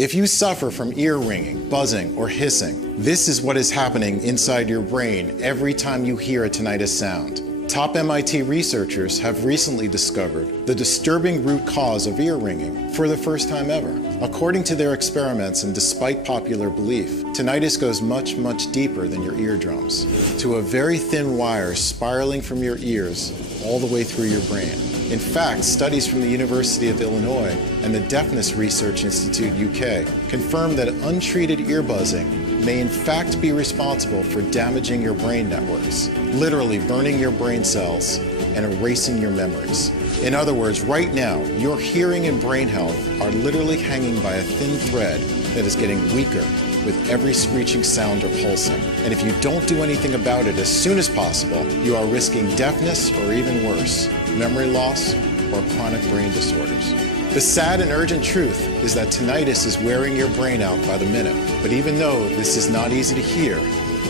If you suffer from ear ringing, buzzing, or hissing, this is what is happening inside your brain every time you hear a tinnitus sound. Top MIT researchers have recently discovered the disturbing root cause of ear ringing for the first time ever. According to their experiments, and despite popular belief, tinnitus goes much, much deeper than your eardrums, to a very thin wire spiraling from your ears all the way through your brain. In fact, studies from the University of Illinois and the Deafness Research Institute UK confirm that untreated ear buzzing may in fact be responsible for damaging your brain networks, literally burning your brain cells and erasing your memories. In other words, right now, your hearing and brain health are literally hanging by a thin thread that is getting weaker with every screeching sound or pulsing. And if you don't do anything about it as soon as possible, you are risking deafness or even worse, memory loss or chronic brain disorders. The sad and urgent truth is that tinnitus is wearing your brain out by the minute. But even though this is not easy to hear,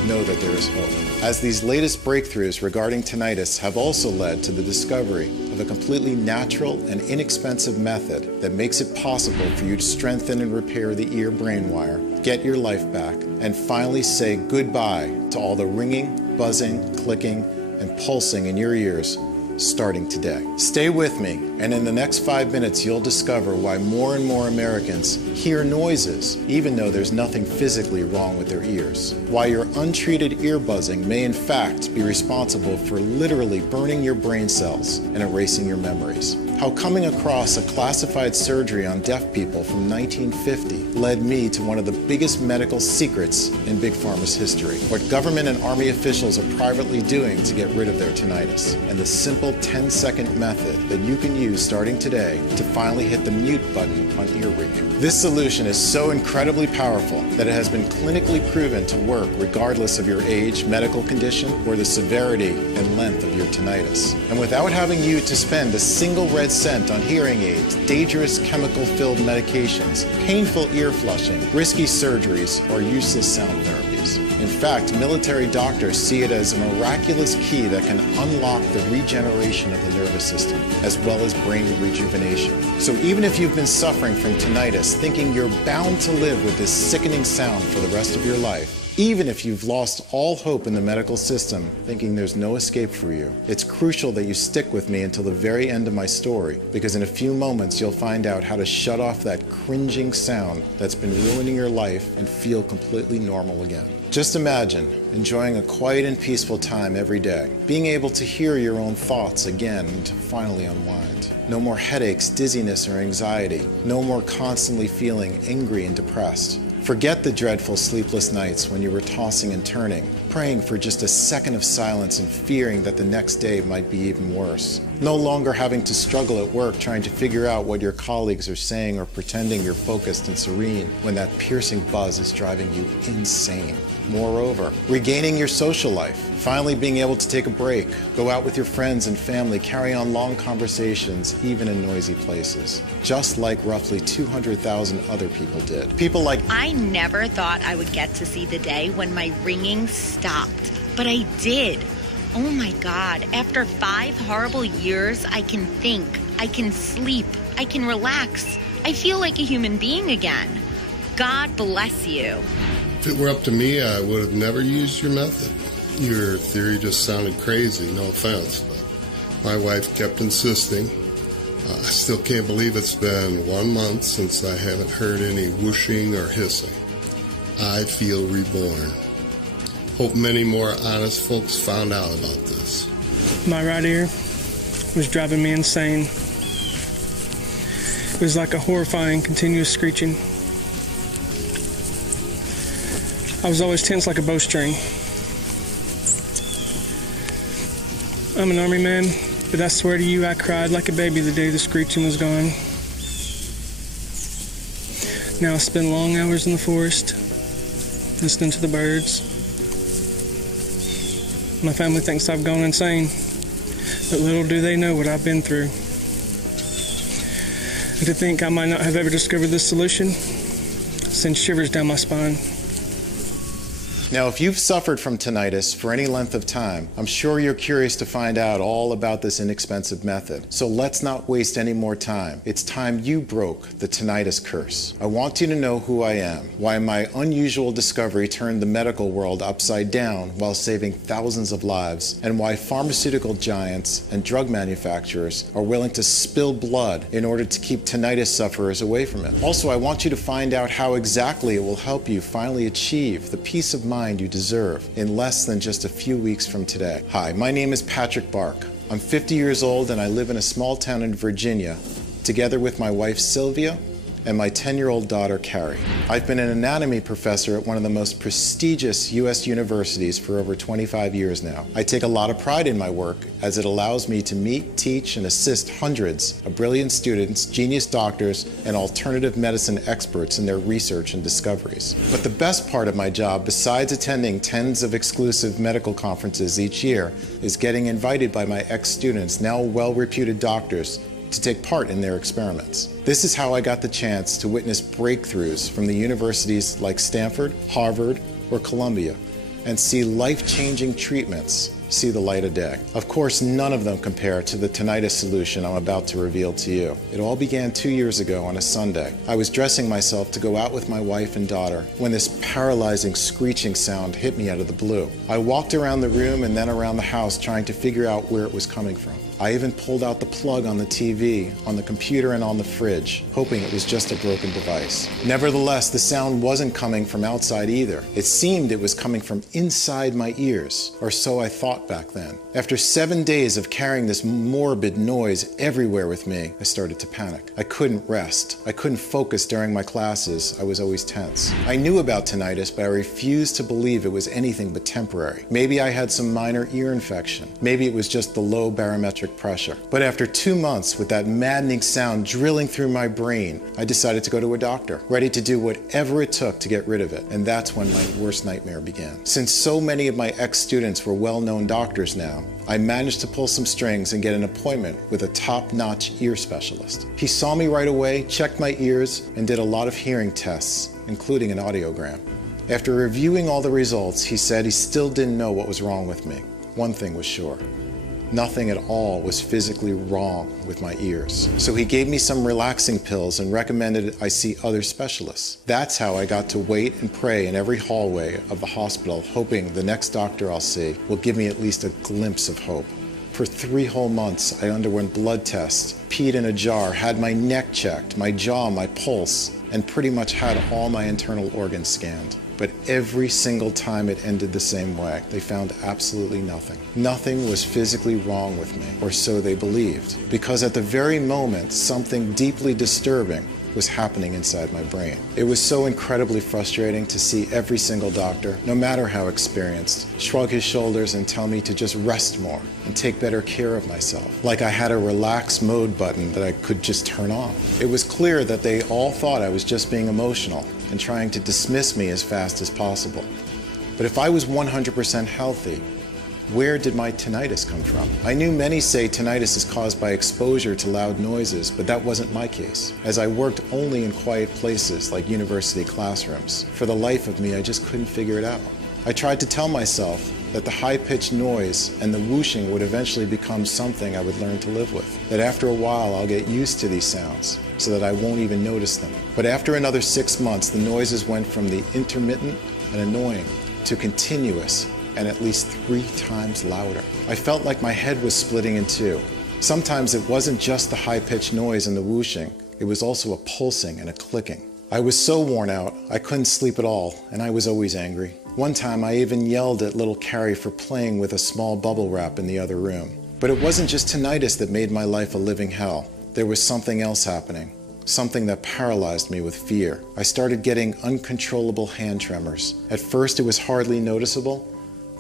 know that there is hope. As these latest breakthroughs regarding tinnitus have also led to the discovery of a completely natural and inexpensive method that makes it possible for you to strengthen and repair the ear-brain wire, get your life back, and finally say goodbye to all the ringing, buzzing, clicking, and pulsing in your ears, starting today. Stay with me, and in the next 5 minutes you'll discover why more and more Americans hear noises even though there's nothing physically wrong with their ears. Why your untreated ear buzzing may in fact be responsible for literally burning your brain cells and erasing your memories. How coming across a classified surgery on deaf people from 1950 led me to one of the biggest medical secrets in Big Pharma's history. What government and army officials are privately doing to get rid of their tinnitus, and the simple 10-second method that you can use starting today to finally hit the mute button on ear ringing. This solution is so incredibly powerful that it has been clinically proven to work regardless of your age, medical condition, or the severity and length of your tinnitus. And without having you to spend a single red cent on hearing aids, dangerous chemical-filled medications, painful ear flushing, risky surgeries, or useless sound therapies. In fact, military doctors see it as a miraculous key that can unlock the regeneration of the nervous system, as well as brain rejuvenation. So even if you've been suffering from tinnitus, thinking you're bound to live with this sickening sound for the rest of your life, even if you've lost all hope in the medical system, thinking there's no escape for you, it's crucial that you stick with me until the very end of my story, because in a few moments you'll find out how to shut off that cringing sound that's been ruining your life and feel completely normal again. Just imagine enjoying a quiet and peaceful time every day, being able to hear your own thoughts again and to finally unwind. No more headaches, dizziness, or anxiety. No more constantly feeling angry and depressed. Forget the dreadful sleepless nights when you were tossing and turning, praying for just a second of silence and fearing that the next day might be even worse. No longer having to struggle at work trying to figure out what your colleagues are saying or pretending you're focused and serene when that piercing buzz is driving you insane. Moreover, regaining your social life, finally being able to take a break, go out with your friends and family, carry on long conversations, even in noisy places, just like roughly 200,000 other people did. People like, I never thought I would get to see the day when my ringing stopped, but I did. Oh my God, after 5 horrible years, I can think, I can sleep, I can relax. I feel like a human being again. God bless you. If it were up to me, I would have never used your method. Your theory just sounded crazy, no offense, but my wife kept insisting. I still can't believe it's been 1 month since I haven't heard any whooshing or hissing. I feel reborn. Hope many more honest folks found out about this. My right ear was driving me insane. It was like a horrifying, continuous screeching. I was always tense like a bowstring. I'm an army man, but I swear to you, I cried like a baby the day the screeching was gone. Now I spend long hours in the forest, listening to the birds. My family thinks I've gone insane, but little do they know what I've been through. And to think I might not have ever discovered this solution sends shivers down my spine. Now, if you've suffered from tinnitus for any length of time, I'm sure you're curious to find out all about this inexpensive method. So let's not waste any more time. It's time you broke the tinnitus curse. I want you to know who I am, why my unusual discovery turned the medical world upside down while saving thousands of lives, and why pharmaceutical giants and drug manufacturers are willing to spill blood in order to keep tinnitus sufferers away from it. Also, I want you to find out how exactly it will help you finally achieve the peace of mind you deserve in less than just a few weeks from today. Hi, my name is Patrick Bark. I'm 50 years old and I live in a small town in Virginia, together with my wife Sylvia and my 10-year-old daughter Carrie. I've been an anatomy professor at one of the most prestigious U.S. universities for over 25 years now. I take a lot of pride in my work as it allows me to meet, teach, and assist hundreds of brilliant students, genius doctors, and alternative medicine experts in their research and discoveries. But the best part of my job, besides attending tens of exclusive medical conferences each year, is getting invited by my ex-students, now well-reputed doctors, to take part in their experiments. This is how I got the chance to witness breakthroughs from the universities like Stanford, Harvard, or Columbia, and see life-changing treatments see the light of day. Of course, none of them compare to the tinnitus solution I'm about to reveal to you. It all began 2 years ago on a Sunday. I was dressing myself to go out with my wife and daughter when this paralyzing screeching sound hit me out of the blue. I walked around the room and then around the house trying to figure out where it was coming from. I even pulled out the plug on the TV, on the computer, and on the fridge, hoping it was just a broken device. Nevertheless, the sound wasn't coming from outside either. It seemed it was coming from inside my ears, or so I thought back then. After 7 days of carrying this morbid noise everywhere with me, I started to panic. I couldn't rest. I couldn't focus during my classes. I was always tense. I knew about tinnitus, but I refused to believe it was anything but temporary. Maybe I had some minor ear infection. Maybe it was just the low barometric pressure. But after 2 months with that maddening sound drilling through my brain, I decided to go to a doctor, ready to do whatever it took to get rid of it. And that's when my worst nightmare began. Since so many of my ex-students were well-known doctors now, I managed to pull some strings and get an appointment with a top-notch ear specialist. He saw me right away, checked my ears, and did a lot of hearing tests, including an audiogram. After reviewing all the results, he said he still didn't know what was wrong with me. One thing was sure. Nothing at all was physically wrong with my ears. So he gave me some relaxing pills and recommended I see other specialists. That's how I got to wait and pray in every hallway of the hospital, hoping the next doctor I'll see will give me at least a glimpse of hope. For 3 whole months, I underwent blood tests, peed in a jar, had my neck checked, my jaw, my pulse, and pretty much had all my internal organs scanned. But every single time it ended the same way. They found absolutely nothing. Nothing was physically wrong with me, or so they believed, because at the very moment, something deeply disturbing was happening inside my brain. It was so incredibly frustrating to see every single doctor, no matter how experienced, shrug his shoulders and tell me to just rest more and take better care of myself, like I had a relax mode button that I could just turn on. It was clear that they all thought I was just being emotional and trying to dismiss me as fast as possible. But if I was 100% healthy, where did my tinnitus come from? I knew many say tinnitus is caused by exposure to loud noises, but that wasn't my case, as I worked only in quiet places like university classrooms. For the life of me, I just couldn't figure it out. I tried to tell myself that the high-pitched noise and the whooshing would eventually become something I would learn to live with, that after a while I'll get used to these sounds so that I won't even notice them. But after another 6 months, the noises went from the intermittent and annoying to continuous and at least 3 times louder. I felt like my head was splitting in two. Sometimes it wasn't just the high-pitched noise and the whooshing, it was also a pulsing and a clicking. I was so worn out, I couldn't sleep at all, and I was always angry. One time I even yelled at little Carrie for playing with a small bubble wrap in the other room. But it wasn't just tinnitus that made my life a living hell. There was something else happening. Something that paralyzed me with fear. I started getting uncontrollable hand tremors. At first it was hardly noticeable.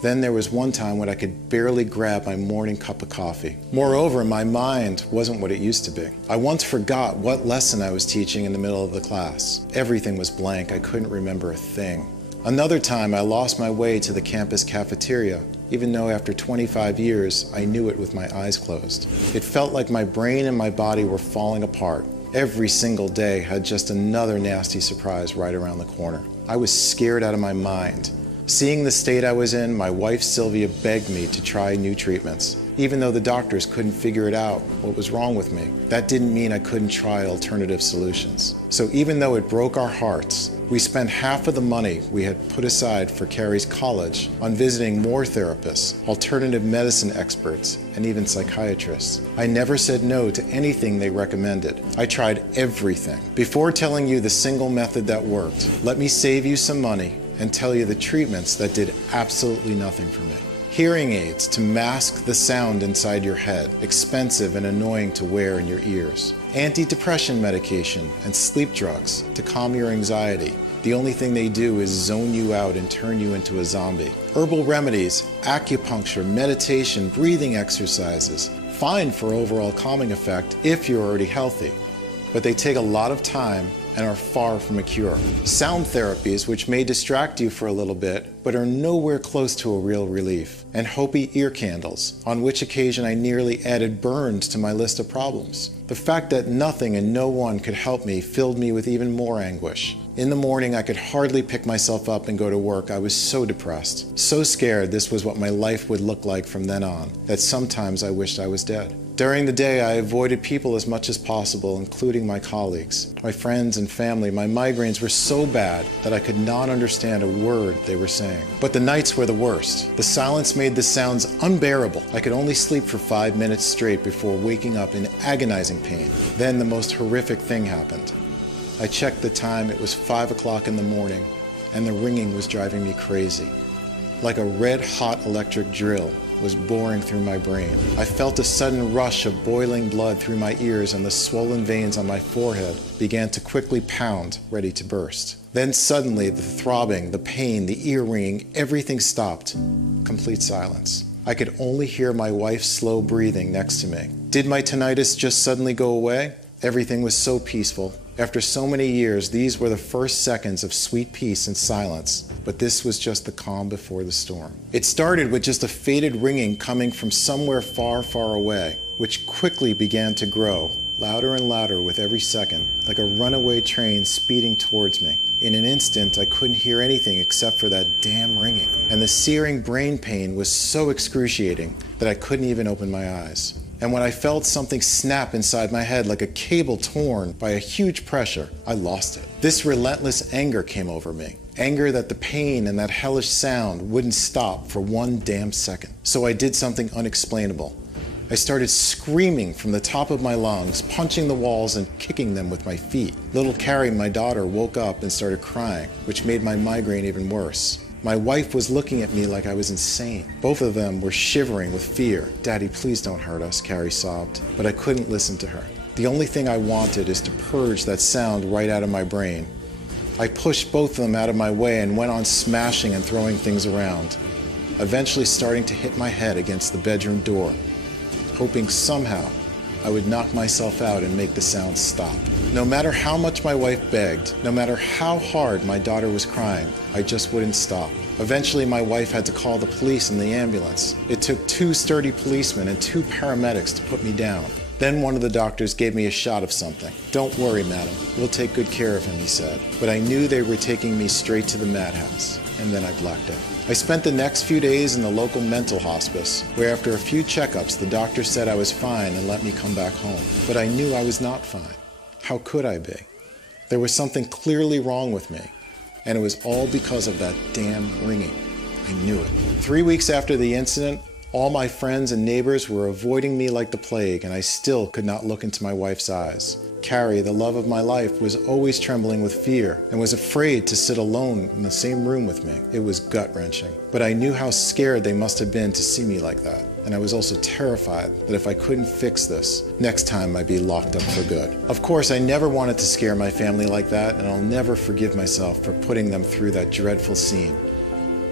Then there was one time when I could barely grab my morning cup of coffee. Moreover, my mind wasn't what it used to be. I once forgot what lesson I was teaching in the middle of the class. Everything was blank. I couldn't remember a thing. Another time I lost my way to the campus cafeteria, even though after 25 years I knew it with my eyes closed. It felt like my brain and my body were falling apart. Every single day had just another nasty surprise right around the corner. I was scared out of my mind. Seeing the state I was in, my wife Sylvia begged me to try new treatments. Even though the doctors couldn't figure it out what was wrong with me, that didn't mean I couldn't try alternative solutions. So even though it broke our hearts, we spent half of the money we had put aside for Carrie's college on visiting more therapists, alternative medicine experts, and even psychiatrists. I never said no to anything they recommended. I tried everything. Before telling you the single method that worked, let me save you some money and tell you the treatments that did absolutely nothing for me. Hearing aids to mask the sound inside your head, expensive and annoying to wear in your ears. Antidepressant medication and sleep drugs to calm your anxiety. The only thing they do is zone you out and turn you into a zombie. Herbal remedies, acupuncture, meditation, breathing exercises. Fine for overall calming effect if you're already healthy, but they take a lot of time and are far from a cure. Sound therapies, which may distract you for a little bit, but are nowhere close to a real relief. And Hopi ear candles, on which occasion I nearly added burns to my list of problems. The fact that nothing and no one could help me filled me with even more anguish. In the morning, I could hardly pick myself up and go to work. I was so depressed, so scared this was what my life would look like from then on, that sometimes I wished I was dead. During the day, I avoided people as much as possible, including my colleagues, my friends and family. My migraines were so bad that I could not understand a word they were saying. But the nights were the worst. The silence made the sounds unbearable. I could only sleep for 5 minutes straight before waking up in agonizing pain. Then the most horrific thing happened. I checked the time. It was 5 o'clock in the morning, and the ringing was driving me crazy. Like a red-hot electric drill was boring through my brain. I felt a sudden rush of boiling blood through my ears, and the swollen veins on my forehead began to quickly pound, ready to burst. Then suddenly, the throbbing, the pain, the ear ringing, everything stopped. Complete silence. I could only hear my wife's slow breathing next to me. Did my tinnitus just suddenly go away? Everything was so peaceful. After so many years, these were the first seconds of sweet peace and silence, but this was just the calm before the storm. It started with just a faded ringing coming from somewhere far, far away, which quickly began to grow, louder and louder with every second, like a runaway train speeding towards me. In an instant, I couldn't hear anything except for that damn ringing, and the searing brain pain was so excruciating that I couldn't even open my eyes. And when I felt something snap inside my head like a cable torn by a huge pressure, I lost it. This relentless anger came over me. Anger that the pain and that hellish sound wouldn't stop for one damn second. So I did something unexplainable. I started screaming from the top of my lungs, punching the walls and kicking them with my feet. Little Carrie, my daughter, woke up and started crying, which made my migraine even worse. My wife was looking at me like I was insane. Both of them were shivering with fear. "Daddy, please don't hurt us," Carrie sobbed. But I couldn't listen to her. The only thing I wanted is to purge that sound right out of my brain. I pushed both of them out of my way and went on smashing and throwing things around, eventually starting to hit my head against the bedroom door, hoping somehow I would knock myself out and make the sound stop. No matter how much my wife begged, no matter how hard my daughter was crying, I just wouldn't stop. Eventually, my wife had to call the police and the ambulance. It took 2 sturdy policemen and 2 paramedics to put me down. Then one of the doctors gave me a shot of something. "Don't worry, madam. We'll take good care of him," he said. But I knew they were taking me straight to the madhouse, and then I blacked out. I spent the next few days in the local mental hospice, where after a few checkups, the doctor said I was fine and let me come back home. But I knew I was not fine. How could I be? There was something clearly wrong with me, and it was all because of that damn ringing. I knew it. 3 weeks after the incident, all my friends and neighbors were avoiding me like the plague, and I still could not look into my wife's eyes. Carrie, the love of my life, was always trembling with fear and was afraid to sit alone in the same room with me. It was gut-wrenching. But I knew how scared they must have been to see me like that. And I was also terrified that if I couldn't fix this, next time I'd be locked up for good. Of course, I never wanted to scare my family like that, and I'll never forgive myself for putting them through that dreadful scene.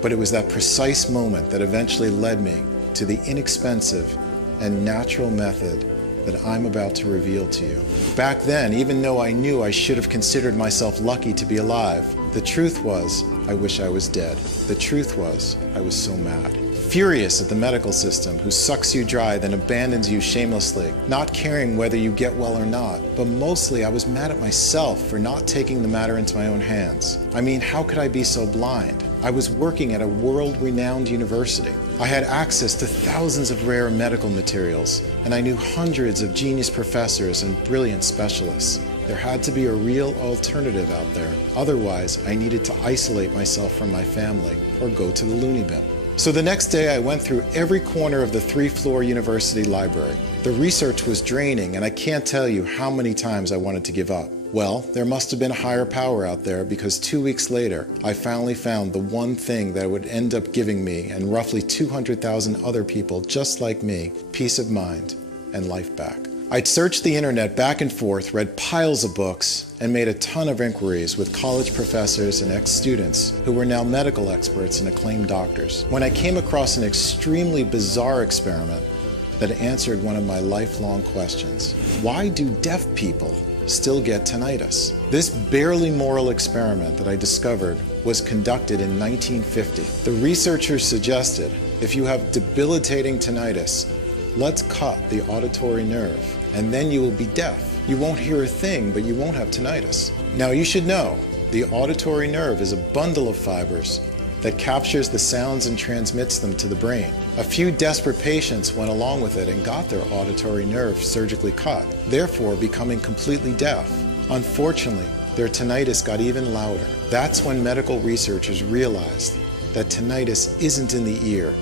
But it was that precise moment that eventually led me to the inexpensive and natural method that I'm about to reveal to you. Back then, even though I knew I should have considered myself lucky to be alive, the truth was, I wish I was dead. The truth was, I was so mad. Furious at the medical system, who sucks you dry then abandons you shamelessly, not caring whether you get well or not. But mostly I was mad at myself for not taking the matter into my own hands. I mean, how could I be so blind? I was working at a world-renowned university. I had access to thousands of rare medical materials, and I knew hundreds of genius professors and brilliant specialists. There had to be a real alternative out there. Otherwise, I needed to isolate myself from my family or go to the loony bin. So the next day, I went through every corner of the 3-floor university library. The research was draining, and I can't tell you how many times I wanted to give up. Well, there must have been a higher power out there, because 2 weeks later, I finally found the one thing that would end up giving me and roughly 200,000 other people just like me peace of mind and life back. I'd searched the internet back and forth, read piles of books, and made a ton of inquiries with college professors and ex-students who were now medical experts and acclaimed doctors, when I came across an extremely bizarre experiment that answered one of my lifelong questions. Why do deaf people still get tinnitus? This barely moral experiment that I discovered was conducted in 1950. The researchers suggested if you have debilitating tinnitus, let's cut the auditory nerve, and then you will be deaf. You won't hear a thing, but you won't have tinnitus. Now you should know, the auditory nerve is a bundle of fibers that captures the sounds and transmits them to the brain. A few desperate patients went along with it and got their auditory nerve surgically cut, therefore becoming completely deaf. Unfortunately, their tinnitus got even louder. That's when medical researchers realized that tinnitus isn't in the ear,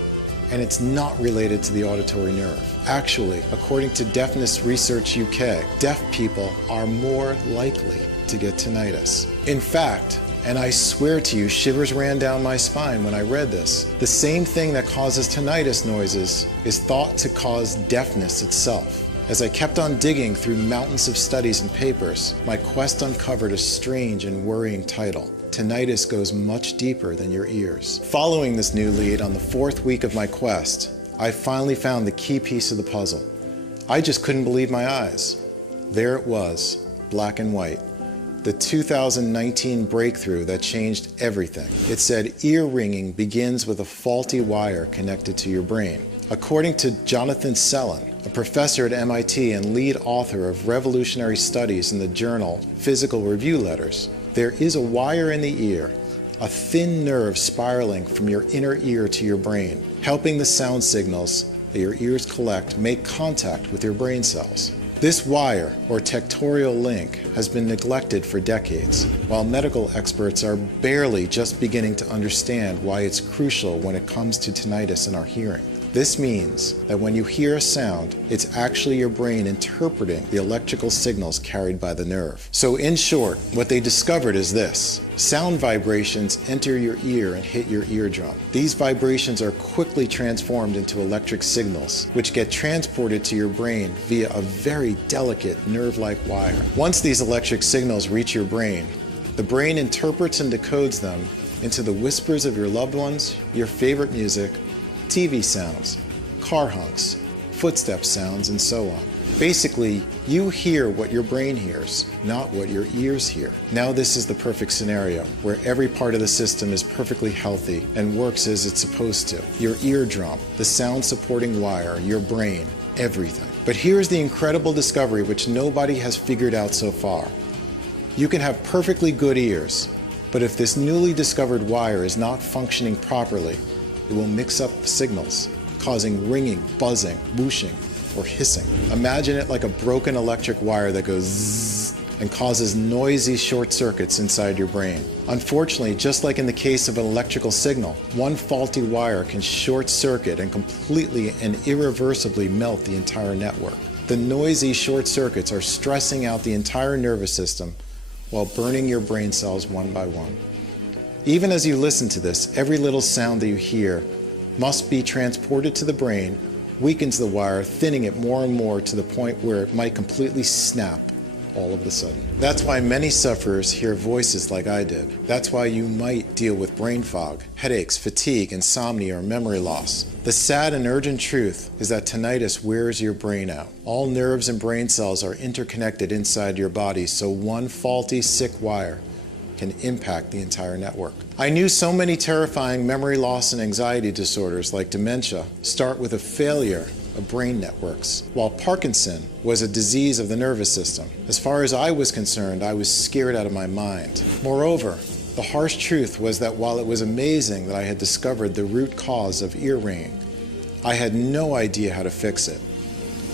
and it's not related to the auditory nerve. Actually, according to Deafness Research UK, deaf people are more likely to get tinnitus. In fact, and I swear to you, shivers ran down my spine when I read this, the same thing that causes tinnitus noises is thought to cause deafness itself. As I kept on digging through mountains of studies and papers, my quest uncovered a strange and worrying title. Tinnitus goes much deeper than your ears. Following this new lead on the 4th week of my quest, I finally found the key piece of the puzzle. I just couldn't believe my eyes. There it was, black and white. The 2019 breakthrough that changed everything. It said ear ringing begins with a faulty wire connected to your brain. According to Jonathan Sellin, a professor at MIT and lead author of revolutionary studies in the journal Physical Review Letters, there is a wire in the ear, a thin nerve spiraling from your inner ear to your brain, helping the sound signals that your ears collect make contact with your brain cells. This wire, or tectorial link, has been neglected for decades, while medical experts are barely just beginning to understand why it's crucial when it comes to tinnitus in our hearing. This means that when you hear a sound, it's actually your brain interpreting the electrical signals carried by the nerve. So in short, what they discovered is this. Sound vibrations enter your ear and hit your eardrum. These vibrations are quickly transformed into electric signals, which get transported to your brain via a very delicate nerve-like wire. Once these electric signals reach your brain, the brain interprets and decodes them into the whispers of your loved ones, your favorite music, TV sounds, car honks, footstep sounds, and so on. Basically, you hear what your brain hears, not what your ears hear. Now this is the perfect scenario, where every part of the system is perfectly healthy and works as it's supposed to. Your eardrum, the sound supporting wire, your brain, everything. But here's the incredible discovery which nobody has figured out so far. You can have perfectly good ears, but if this newly discovered wire is not functioning properly, it will mix up the signals, causing ringing, buzzing, whooshing, or hissing. Imagine it like a broken electric wire that goes zzz and causes noisy short circuits inside your brain. Unfortunately, just like in the case of an electrical signal, one faulty wire can short circuit and completely and irreversibly melt the entire network. The noisy short circuits are stressing out the entire nervous system while burning your brain cells one by one. Even as you listen to this, every little sound that you hear must be transported to the brain, weakens the wire, thinning it more and more to the point where it might completely snap all of a sudden. That's why many sufferers hear voices like I did. That's why you might deal with brain fog, headaches, fatigue, insomnia, or memory loss. The sad and urgent truth is that tinnitus wears your brain out. All nerves and brain cells are interconnected inside your body, so one faulty, sick wire can impact the entire network. I knew so many terrifying memory loss and anxiety disorders like dementia start with a failure of brain networks, while Parkinson was a disease of the nervous system. As far as I was concerned, I was scared out of my mind. Moreover, The harsh truth was that while it was amazing that I had discovered the root cause of ear ringing, I had no idea how to fix it.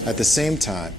At the same time,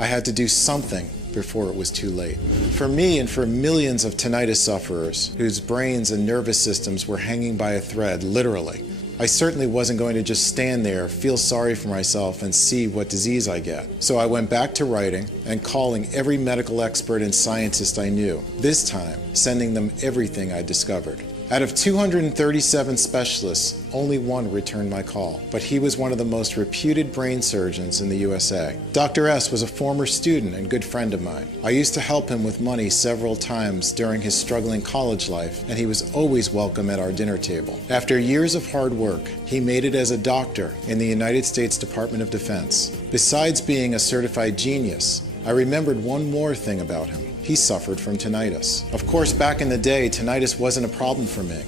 I had to do something before it was too late. For me and for millions of tinnitus sufferers whose brains and nervous systems were hanging by a thread, literally, I certainly wasn't going to just stand there, feel sorry for myself, and see what disease I get. So I went back to writing and calling every medical expert and scientist I knew, this time sending them everything I discovered. Out of 237 specialists, only one returned my call, but he was one of the most reputed brain surgeons in the USA. Dr. S was a former student and good friend of mine. I used to help him with money several times during his struggling college life, and he was always welcome at our dinner table. After years of hard work, he made it as a doctor in the United States Department of Defense. Besides being a certified genius, I remembered one more thing about him. He suffered from tinnitus. Of course, back in the day, tinnitus wasn't a problem for me,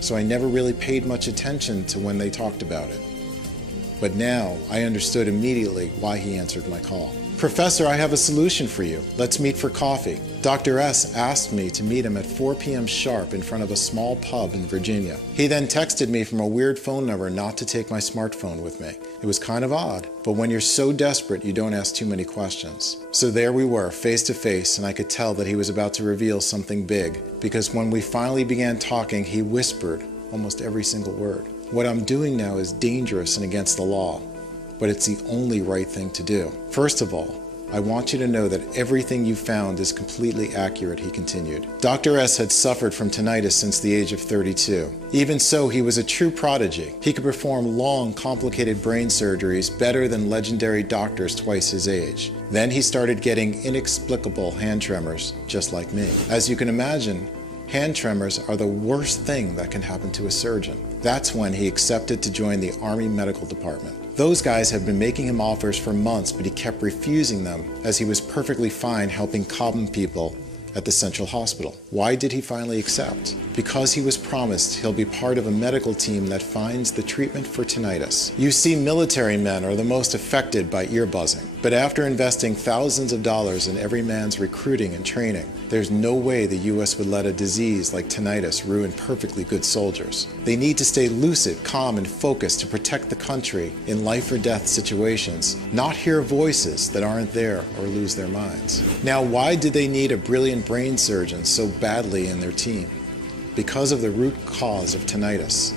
so I never really paid much attention to when they talked about it. But now, I understood immediately why he answered my call. "Professor, I have a solution for you. Let's meet for coffee." Dr. S asked me to meet him at 4 p.m. sharp in front of a small pub in Virginia. He then texted me from a weird phone number not to take my smartphone with me. It was kind of odd, but when you're so desperate, you don't ask too many questions. So there we were, face to face, and I could tell that he was about to reveal something big, because when we finally began talking, he whispered almost every single word. "What I'm doing now is dangerous and against the law, but it's the only right thing to do. First of all, I want you to know that everything you found is completely accurate," he continued. Dr. S had suffered from tinnitus since the age of 32. Even so, he was a true prodigy. He could perform long, complicated brain surgeries better than legendary doctors twice his age. Then he started getting inexplicable hand tremors, just like me. As you can imagine, hand tremors are the worst thing that can happen to a surgeon. That's when he accepted to join the Army Medical Department. Those guys had been making him offers for months, but he kept refusing them, as he was perfectly fine helping common people at the Central Hospital. Why did he finally accept? Because he was promised he'll be part of a medical team that finds the treatment for tinnitus. You see, military men are the most affected by ear buzzing, but after investing thousands of dollars in every man's recruiting and training, there's no way the US would let a disease like tinnitus ruin perfectly good soldiers. They need to stay lucid, calm, and focused to protect the country in life or death situations, not hear voices that aren't there or lose their minds. Now, why did they need a brilliant brain surgeon so badly in their team? Because of the root cause of tinnitus,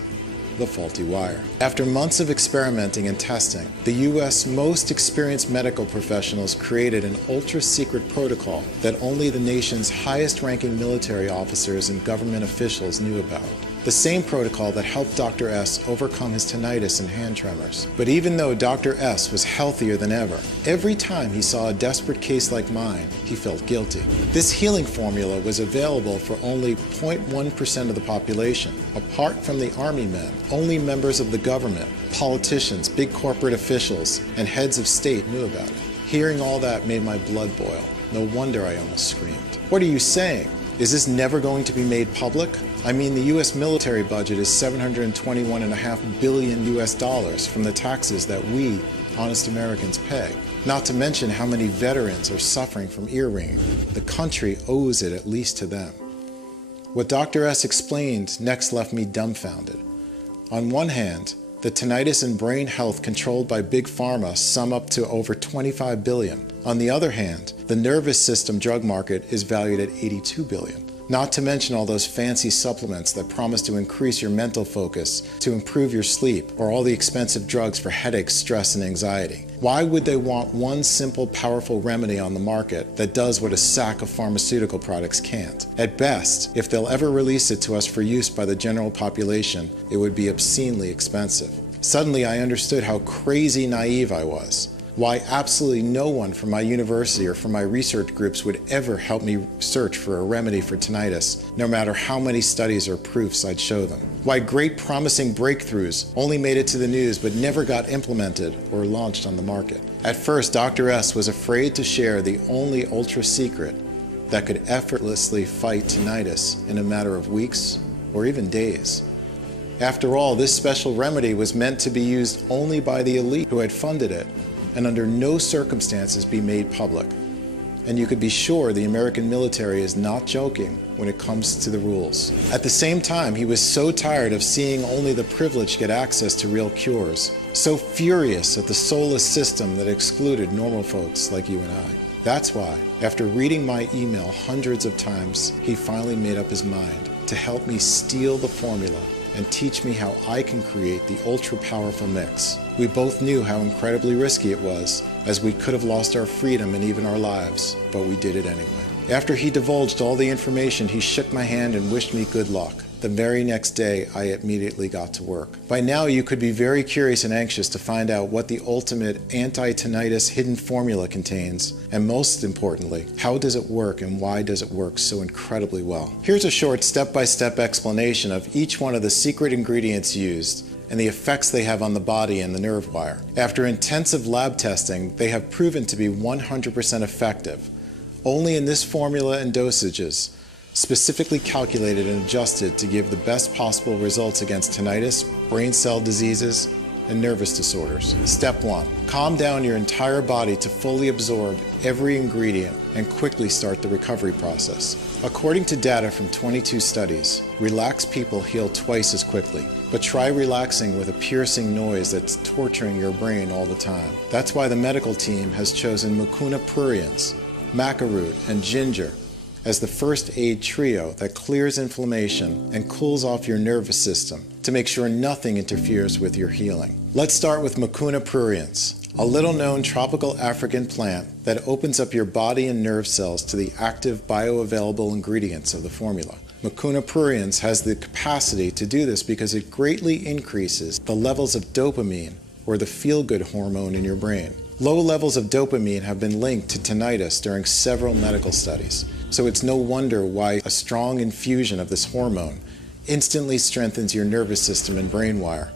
the faulty wire. After months of experimenting and testing, the US most experienced medical professionals created an ultra-secret protocol that only the nation's highest-ranking military officers and government officials knew about. The same protocol that helped Dr. S overcome his tinnitus and hand tremors. But even though Dr. S was healthier than ever, every time he saw a desperate case like mine, he felt guilty. This healing formula was available for only 0.1% of the population. Apart from the Army men, only members of the government, politicians, big corporate officials, and heads of state knew about it. Hearing all that made my blood boil. No wonder I almost screamed. "What are you saying? Is this never going to be made public? I mean, the US military budget is $721.5 billion US from the taxes that we, honest Americans, pay. Not to mention how many veterans are suffering from ear ringing. The country owes it at least to them." What Dr. S explained next left me dumbfounded. On one hand, the tinnitus and brain health controlled by Big Pharma sum up to over $25 billion. On the other hand, the nervous system drug market is valued at $82 billion. Not to mention all those fancy supplements that promise to increase your mental focus, to improve your sleep, or all the expensive drugs for headaches, stress, and anxiety. Why would they want one simple, powerful remedy on the market that does what a sack of pharmaceutical products can't? At best, if they'll ever release it to us for use by the general population, it would be obscenely expensive. Suddenly, I understood how crazy naive I was. Why absolutely no one from my university or from my research groups would ever help me search for a remedy for tinnitus, no matter how many studies or proofs I'd show them. Why great promising breakthroughs only made it to the news but never got implemented or launched on the market. At first, Dr. S was afraid to share the only ultra secret that could effortlessly fight tinnitus in a matter of weeks or even days. After all, this special remedy was meant to be used only by the elite who had funded it, and under no circumstances be made public. and you could be sure the American military is not joking when it comes to the rules. At the same time, he was so tired of seeing only the privileged get access to real cures, so furious at the soulless system that excluded normal folks like you and I. That's why, after reading my email hundreds of times, he finally made up his mind to help me steal the formula and teach me how I can create the ultra-powerful mix. We both knew how incredibly risky it was, as we could have lost our freedom and even our lives, but we did it anyway. After he divulged all the information, he shook my hand and wished me good luck. The very next day, I immediately got to work. By now, you could be very curious and anxious to find out what the ultimate anti-tinnitus hidden formula contains, and most importantly, how does it work and why does it work so incredibly well? Here's a short step-by-step explanation of each one of the secret ingredients used and the effects they have on the body and the nerve wire. After intensive lab testing, they have proven to be 100% effective. Only in this formula and dosages, specifically calculated and adjusted to give the best possible results against tinnitus, brain cell diseases, and nervous disorders. Step 1. Calm down your entire body to fully absorb every ingredient and quickly start the recovery process. According to data from 22 studies, relaxed people heal twice as quickly. But try relaxing with a piercing noise that's torturing your brain all the time. That's why the medical team has chosen mucuna pruriens, maca root, and ginger as the first aid trio that clears inflammation and cools off your nervous system to make sure nothing interferes with your healing. Let's start with mucuna pruriens, a little-known tropical African plant that opens up your body and nerve cells to the active bioavailable ingredients of the formula. Mucuna pruriens has the capacity to do this because it greatly increases the levels of dopamine, or the feel-good hormone in your brain. Low levels of dopamine have been linked to tinnitus during several medical studies, so it's no wonder why a strong infusion of this hormone instantly strengthens your nervous system and brain wire,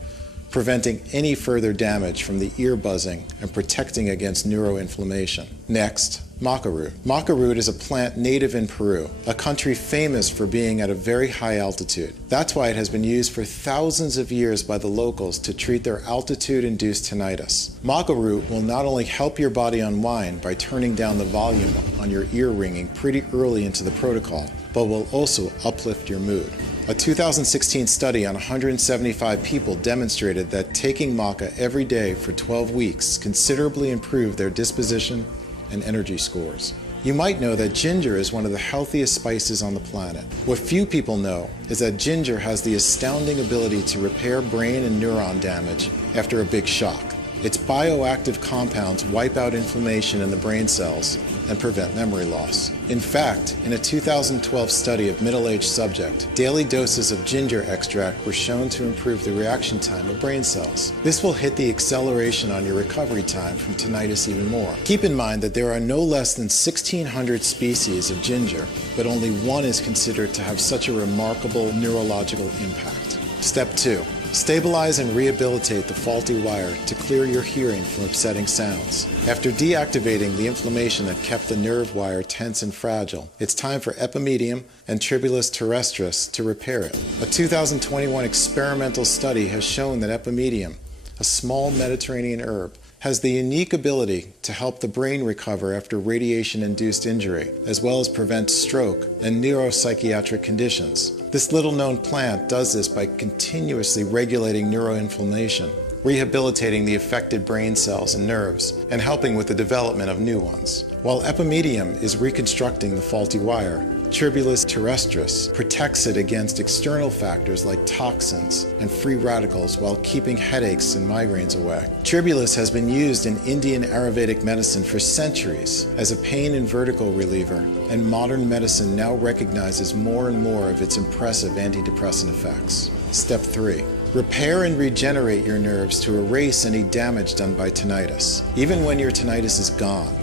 preventing any further damage from the ear buzzing and protecting against neuroinflammation. Next, maca root. Maca root is a plant native in Peru, a country famous for being at a very high altitude. That's why it has been used for thousands of years by the locals to treat their altitude-induced tinnitus. Maca root will not only help your body unwind by turning down the volume on your ear ringing pretty early into the protocol, but will also uplift your mood. A 2016 study on 175 people demonstrated that taking maca every day for 12 weeks considerably improved their disposition and energy scores. You might know that ginger is one of the healthiest spices on the planet. What few people know is that ginger has the astounding ability to repair brain and neuron damage after a big shock. Its bioactive compounds wipe out inflammation in the brain cells and prevent memory loss. In fact, in a 2012 study of middle-aged subjects, daily doses of ginger extract were shown to improve the reaction time of brain cells. This will hit the acceleration on your recovery time from tinnitus even more. Keep in mind that there are no less than 1,600 species of ginger, but only one is considered to have such a remarkable neurological impact. Step 2. Stabilize and rehabilitate the faulty wire to clear your hearing from upsetting sounds. After deactivating the inflammation that kept the nerve wire tense and fragile, it's time for epimedium and tribulus terrestris to repair it. A 2021 experimental study has shown that epimedium, a small Mediterranean herb, has the unique ability to help the brain recover after radiation-induced injury, as well as prevent stroke and neuropsychiatric conditions. This little-known plant does this by continuously regulating neuroinflammation, rehabilitating the affected brain cells and nerves, and helping with the development of new ones. While epimedium is reconstructing the faulty wire, tribulus terrestris protects it against external factors like toxins and free radicals while keeping headaches and migraines away. Tribulus has been used in Indian Ayurvedic medicine for centuries as a pain and vertigo reliever, and modern medicine now recognizes more and more of its impressive antidepressant effects. Step 3. Repair and regenerate your nerves to erase any damage done by tinnitus. Even when your tinnitus is gone,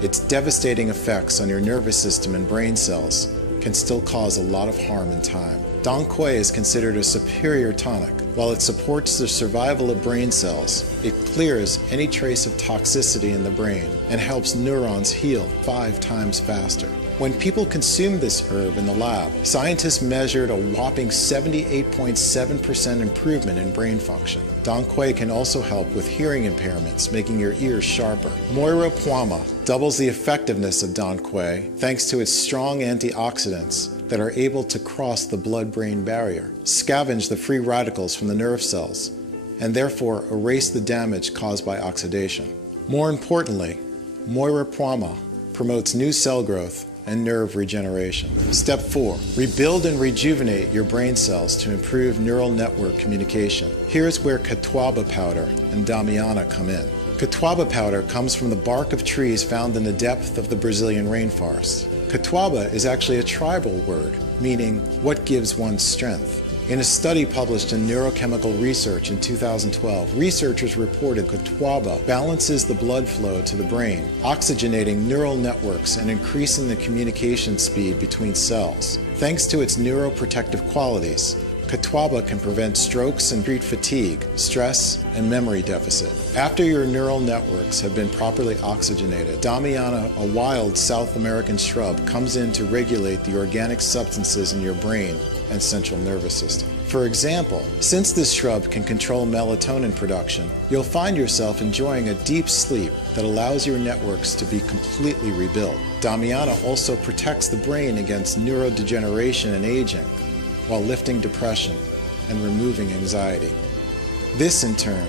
its devastating effects on your nervous system and brain cells can still cause a lot of harm in time. Dong Quai is considered a superior tonic. While it supports the survival of brain cells, it clears any trace of toxicity in the brain and helps neurons heal 5 times faster. When people consumed this herb in the lab, scientists measured a whopping 78.7% improvement in brain function. Dong Quai can also help with hearing impairments, making your ears sharper. Moira Puama doubles the effectiveness of Dong Quai thanks to its strong antioxidants that are able to cross the blood-brain barrier, scavenge the free radicals from the nerve cells, and therefore erase the damage caused by oxidation. More importantly, Moira Puama promotes new cell growth and nerve regeneration. Step 4. Rebuild and rejuvenate your brain cells to improve neural network communication. Here's where Catawba powder and Damiana come in. Catawba powder comes from the bark of trees found in the depth of the Brazilian rainforest. Catawba is actually a tribal word, meaning what gives one strength. In a study published in Neurochemical Research in 2012, researchers reported Catawba balances the blood flow to the brain, oxygenating neural networks and increasing the communication speed between cells. Thanks to its neuroprotective qualities, Catawba can prevent strokes and treat fatigue, stress, and memory deficit. After your neural networks have been properly oxygenated, Damiana, a wild South American shrub, comes in to regulate the organic substances in your brain and central nervous system. For example, since this shrub can control melatonin production, you'll find yourself enjoying a deep sleep that allows your networks to be completely rebuilt. Damiana also protects the brain against neurodegeneration and aging, while lifting depression and removing anxiety. This, in turn,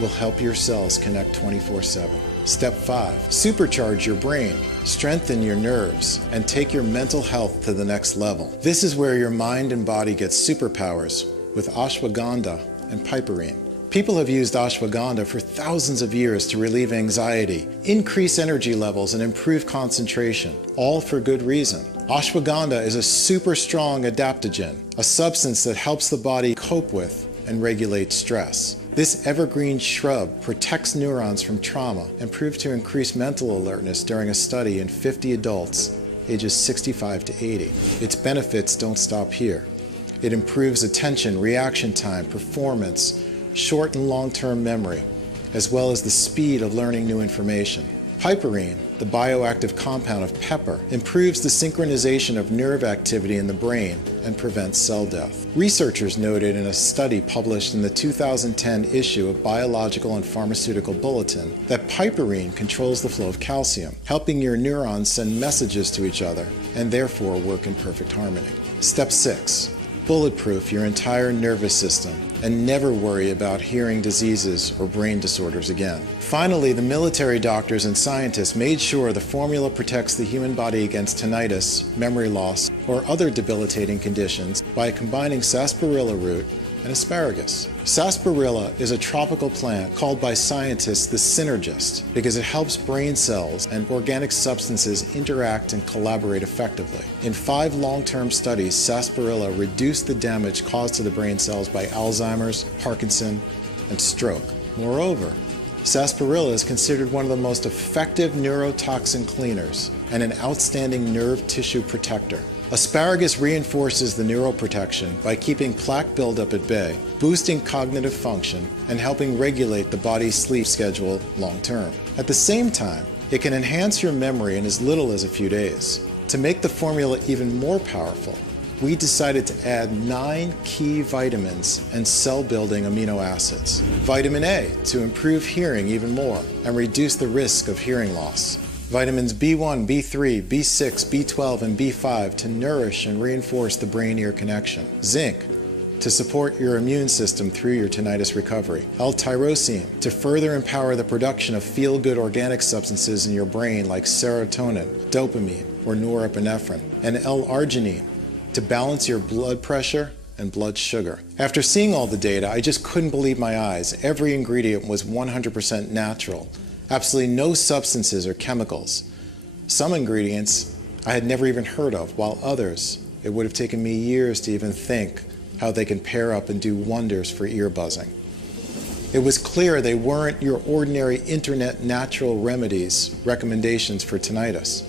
will help your cells connect 24/7. Step 5. Supercharge your brain, strengthen your nerves, and take your mental health to the next level. This is where your mind and body get superpowers with ashwagandha and piperine. People have used ashwagandha for thousands of years to relieve anxiety, increase energy levels, and improve concentration, all for good reason. Ashwagandha is a super strong adaptogen, a substance that helps the body cope with and regulate stress. This evergreen shrub protects neurons from trauma and proved to increase mental alertness during a study in 50 adults ages 65 to 80. Its benefits don't stop here. It improves attention, reaction time, performance, short and long-term memory, as well as the speed of learning new information. Piperine, the bioactive compound of pepper, improves the synchronization of nerve activity in the brain and prevents cell death. Researchers noted in a study published in the 2010 issue of Biological and Pharmaceutical Bulletin that piperine controls the flow of calcium, helping your neurons send messages to each other and therefore work in perfect harmony. Step 6. Bulletproof your entire nervous system and never worry about hearing diseases or brain disorders again. Finally, the military doctors and scientists made sure the formula protects the human body against tinnitus, memory loss, or other debilitating conditions by combining sarsaparilla root and asparagus. Sarsaparilla is a tropical plant called by scientists the synergist because it helps brain cells and organic substances interact and collaborate effectively. In 5 long-term studies, sarsaparilla reduced the damage caused to the brain cells by Alzheimer's, Parkinson, and stroke. Moreover, sarsaparilla is considered one of the most effective neurotoxin cleaners and an outstanding nerve tissue protector. Asparagus reinforces the neuroprotection by keeping plaque buildup at bay, boosting cognitive function, and helping regulate the body's sleep schedule long term. At the same time, it can enhance your memory in as little as a few days. To make the formula even more powerful, we decided to add 9 key vitamins and cell-building amino acids. Vitamin A to improve hearing even more and reduce the risk of hearing loss. Vitamins B1, B3, B6, B12, and B5 to nourish and reinforce the brain-ear connection. Zinc to support your immune system through your tinnitus recovery. L-tyrosine to further empower the production of feel-good organic substances in your brain like serotonin, dopamine, or norepinephrine. And L-arginine to balance your blood pressure and blood sugar. After seeing all the data, I just couldn't believe my eyes. Every ingredient was 100% natural. Absolutely no substances or chemicals. Some ingredients I had never even heard of, while others, it would have taken me years to even think how they can pair up and do wonders for ear buzzing. It was clear they weren't your ordinary internet natural remedies, recommendations for tinnitus.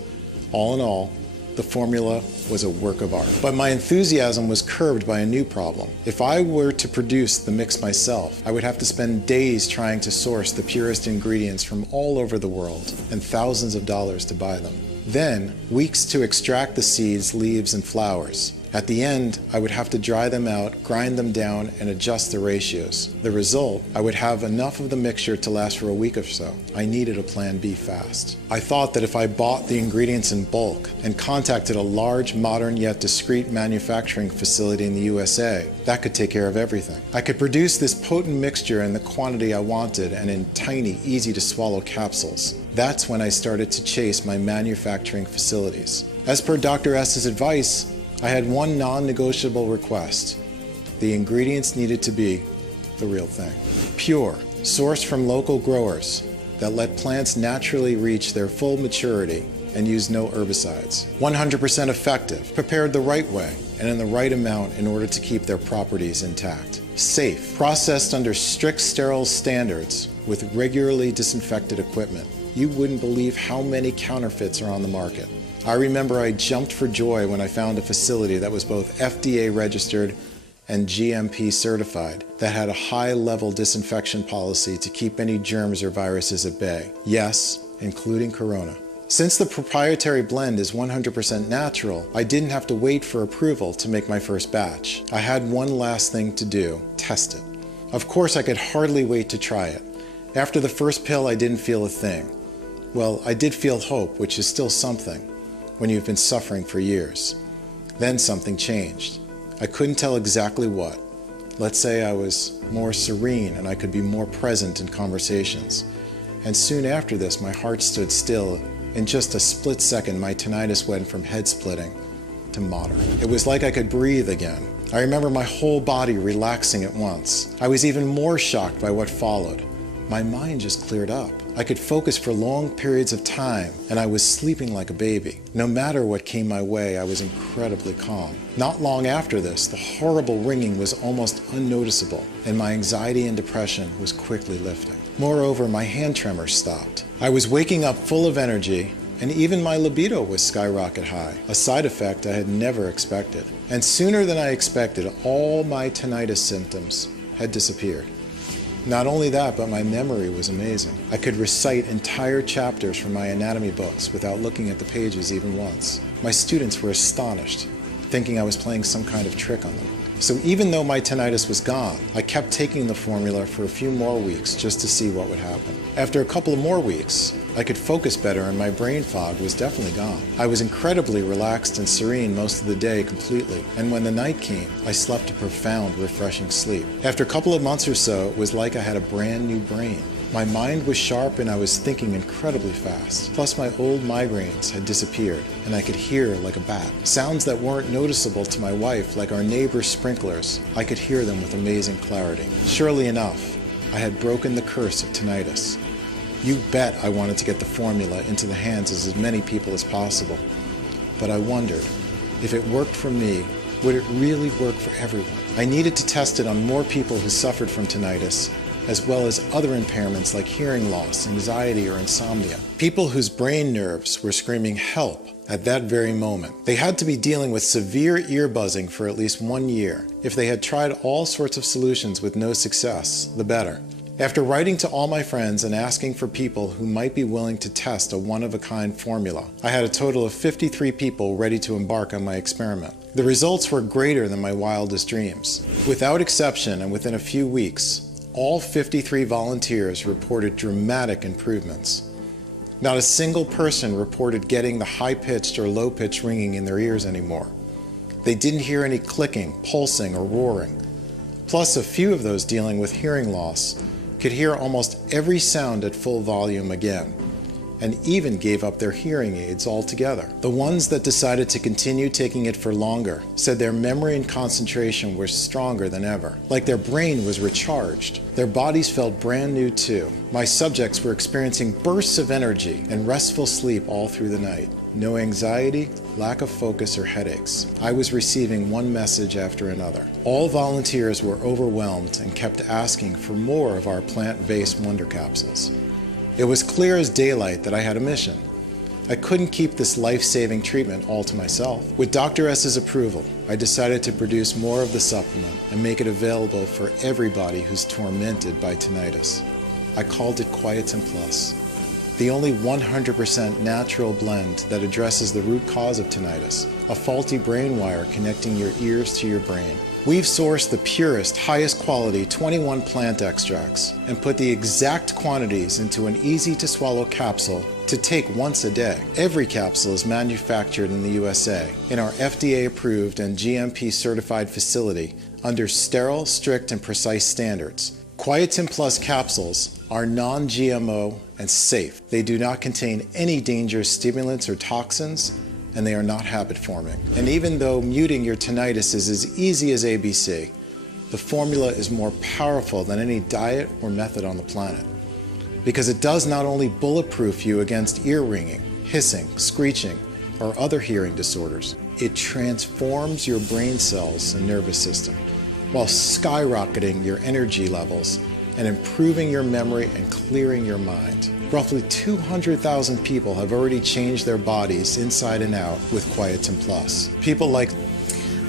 All in all, the formula was a work of art. But my enthusiasm was curbed by a new problem. If I were to produce the mix myself, I would have to spend days trying to source the purest ingredients from all over the world and thousands of dollars to buy them. Then, weeks to extract the seeds, leaves, and flowers. At the end, I would have to dry them out, grind them down, and adjust the ratios. The result, I would have enough of the mixture to last for a week or so. I needed a plan B fast. I thought that if I bought the ingredients in bulk and contacted a large, modern yet discreet manufacturing facility in the USA, that could take care of everything. I could produce this potent mixture in the quantity I wanted and in tiny, easy-to-swallow capsules. That's when I started to chase my manufacturing facilities. As per Dr. S's advice, I had one non-negotiable request. The ingredients needed to be the real thing. Pure, sourced from local growers that let plants naturally reach their full maturity and use no herbicides. 100% effective, prepared the right way and in the right amount in order to keep their properties intact. Safe, processed under strict sterile standards with regularly disinfected equipment. You wouldn't believe how many counterfeits are on the market. I remember I jumped for joy when I found a facility that was both FDA registered and GMP certified, that had a high-level disinfection policy to keep any germs or viruses at bay. Yes, including corona. Since the proprietary blend is 100% natural, I didn't have to wait for approval to make my first batch. I had one last thing to do: test it. Of course, I could hardly wait to try it. After the first pill, I didn't feel a thing. Well, I did feel hope, which is still something when you've been suffering for years. Then something changed. I couldn't tell exactly what. Let's say I was more serene and I could be more present in conversations. And soon after this, my heart stood still. In just a split second, my tinnitus went from head splitting to moderate. It was like I could breathe again. I remember my whole body relaxing at once. I was even more shocked by what followed. My mind just cleared up. I could focus for long periods of time, and I was sleeping like a baby. No matter what came my way, I was incredibly calm. Not long after this, the horrible ringing was almost unnoticeable, and my anxiety and depression was quickly lifting. Moreover, my hand tremors stopped. I was waking up full of energy, and even my libido was skyrocket high, a side effect I had never expected. And sooner than I expected, all my tinnitus symptoms had disappeared. Not only that, but my memory was amazing. I could recite entire chapters from my anatomy books without looking at the pages even once. My students were astonished, thinking I was playing some kind of trick on them. So even though my tinnitus was gone, I kept taking the formula for a few more weeks just to see what would happen. After a couple of more weeks, I could focus better and my brain fog was definitely gone. I was incredibly relaxed and serene most of the day completely, and when the night came, I slept a profound, refreshing sleep. After a couple of months or so, it was like I had a brand new brain. My mind was sharp and I was thinking incredibly fast. Plus my old migraines had disappeared and I could hear like a bat. Sounds that weren't noticeable to my wife, like our neighbor's sprinklers, I could hear them with amazing clarity. Surely enough, I had broken the curse of tinnitus. You bet I wanted to get the formula into the hands of as many people as possible. But I wondered, if it worked for me, would it really work for everyone? I needed to test it on more people who suffered from tinnitus, as well as other impairments like hearing loss, anxiety, or insomnia. People whose brain nerves were screaming help at that very moment. They had to be dealing with severe ear buzzing for at least 1 year. If they had tried all sorts of solutions with no success, the better. After writing to all my friends and asking for people who might be willing to test a one-of-a-kind formula, I had a total of 53 people ready to embark on my experiment. The results were greater than my wildest dreams. Without exception, and within a few weeks, all 53 volunteers reported dramatic improvements. Not a single person reported getting the high-pitched or low-pitched ringing in their ears anymore. They didn't hear any clicking, pulsing, or roaring. Plus, a few of those dealing with hearing loss could hear almost every sound at full volume again, and even gave up their hearing aids altogether. The ones that decided to continue taking it for longer said their memory and concentration were stronger than ever, like their brain was recharged. Their bodies felt brand new too. My subjects were experiencing bursts of energy and restful sleep all through the night. No anxiety, lack of focus, or headaches. I was receiving one message after another. All volunteers were overwhelmed and kept asking for more of our plant-based wonder capsules. It was clear as daylight that I had a mission. I couldn't keep this life-saving treatment all to myself. With Dr. S's approval, I decided to produce more of the supplement and make it available for everybody who's tormented by tinnitus. I called it Quietin Plus. the only 100% natural blend that addresses the root cause of tinnitus, a faulty brain wire connecting your ears to your brain. We've sourced the purest, highest quality 21 plant extracts and put the exact quantities into an easy-to-swallow capsule to take once a day. Every capsule is manufactured in the USA in our FDA-approved and GMP-certified facility under sterile, strict, and precise standards. Quietin Plus capsules are non-GMO and safe. They do not contain any dangerous stimulants or toxins, and they are not habit-forming. And even though muting your tinnitus is as easy as ABC, the formula is more powerful than any diet or method on the planet. Because it does not only bulletproof you against ear ringing, hissing, screeching, or other hearing disorders, it transforms your brain cells and nervous system while skyrocketing your energy levels and improving your memory and clearing your mind. Roughly 200,000 people have already changed their bodies inside and out with Quietin Plus. People like...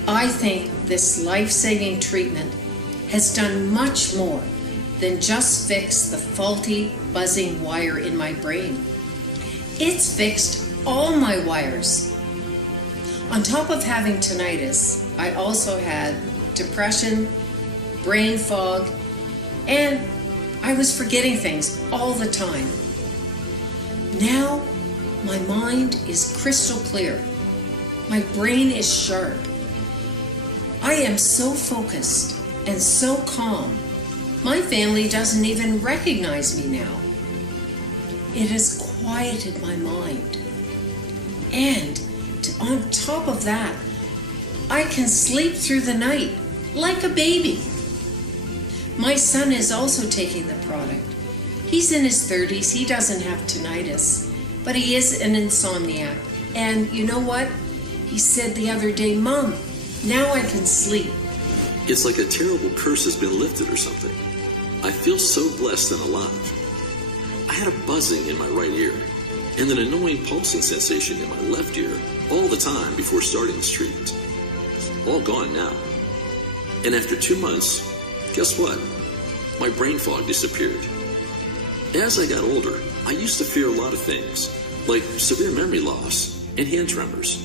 I think this life-saving treatment has done much more than just fix the faulty buzzing wire in my brain. It's fixed all my wires. On top of having tinnitus, I also had depression, brain fog, and I was forgetting things all the time. Now, my mind is crystal clear. My brain is sharp. I am so focused and so calm. My family doesn't even recognize me now. It has quieted my mind. And on top of that, I can sleep through the night like a baby. My son is also taking the product. He's in his 30s. He doesn't have tinnitus, but he is an insomniac. And you know what? He said the other day, "Mom, now I can sleep." It's like a terrible curse has been lifted or something. I feel so blessed and alive. I had a buzzing in my right ear and an annoying pulsing sensation in my left ear all the time before starting this treatment. All gone now. And after 2 months, guess what? My brain fog disappeared. As I got older, I used to fear a lot of things, like severe memory loss and hand tremors.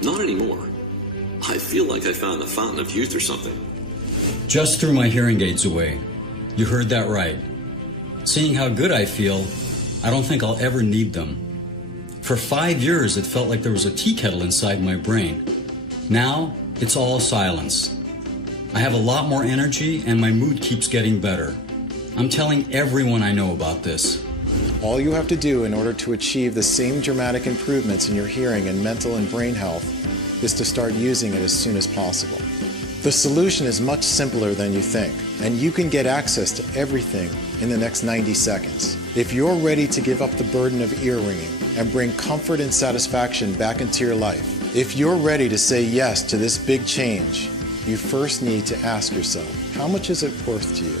Not anymore. I feel like I found the fountain of youth or something. Just threw my hearing aids away. You heard that right. Seeing how good I feel, I don't think I'll ever need them. For 5 years, it felt like there was a tea kettle inside my brain. Now, it's all silence. I have a lot more energy and my mood keeps getting better. I'm telling everyone I know about this. All you have to do in order to achieve the same dramatic improvements in your hearing and mental and brain health is to start using it as soon as possible. The solution is much simpler than you think, and you can get access to everything in the next 90 seconds. If you're ready to give up the burden of ear ringing and bring comfort and satisfaction back into your life, if you're ready to say yes to this big change, you first need to ask yourself, how much is it worth to you